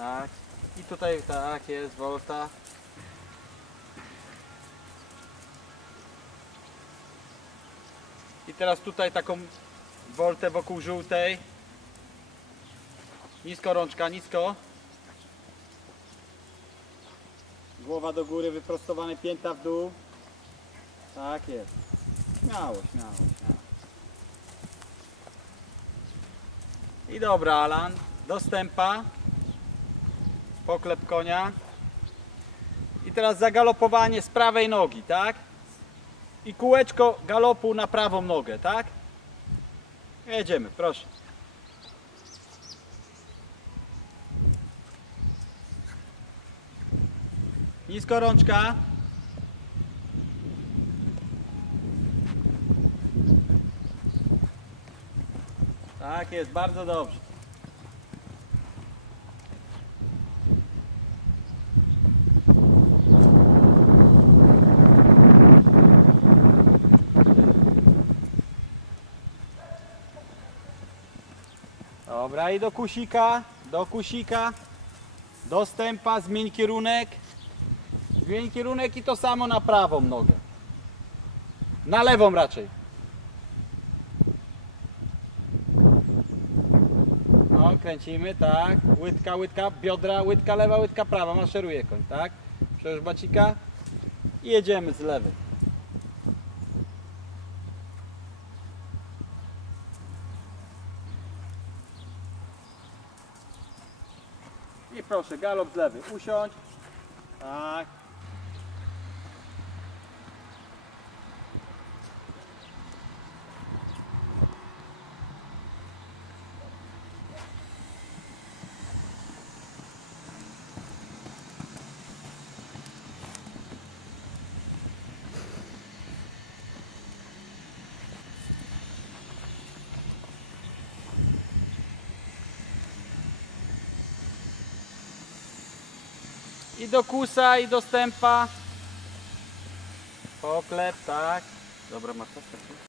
Tak. I tutaj tak jest, volta. I teraz tutaj taką voltę wokół żółtej. Nisko rączka, nisko. Głowa do góry, wyprostowane pięta w dół. Tak jest. Śmiało, śmiało, śmiało. I dobra, Alan. Dostępa. Poklep konia. I teraz zagalopowanie z prawej nogi, tak? I kółeczko galopu na prawą nogę, tak? Jedziemy, proszę. Nisko rączka. Tak jest, bardzo dobrze. Dobra i do kusika, do kusika, dostępa, zmień kierunek, zmień kierunek i to samo na prawą nogę. Na lewą raczej. No, kręcimy, tak. Łydka, łydka, biodra, łydka lewa, łydka prawa. Maszeruje koń, tak? Przecież bacika i jedziemy z lewej. I proszę, galop z lewej. Usiądź. Tak. I do kusa, i do stępa. Poklep, tak. Dobra, masz czas?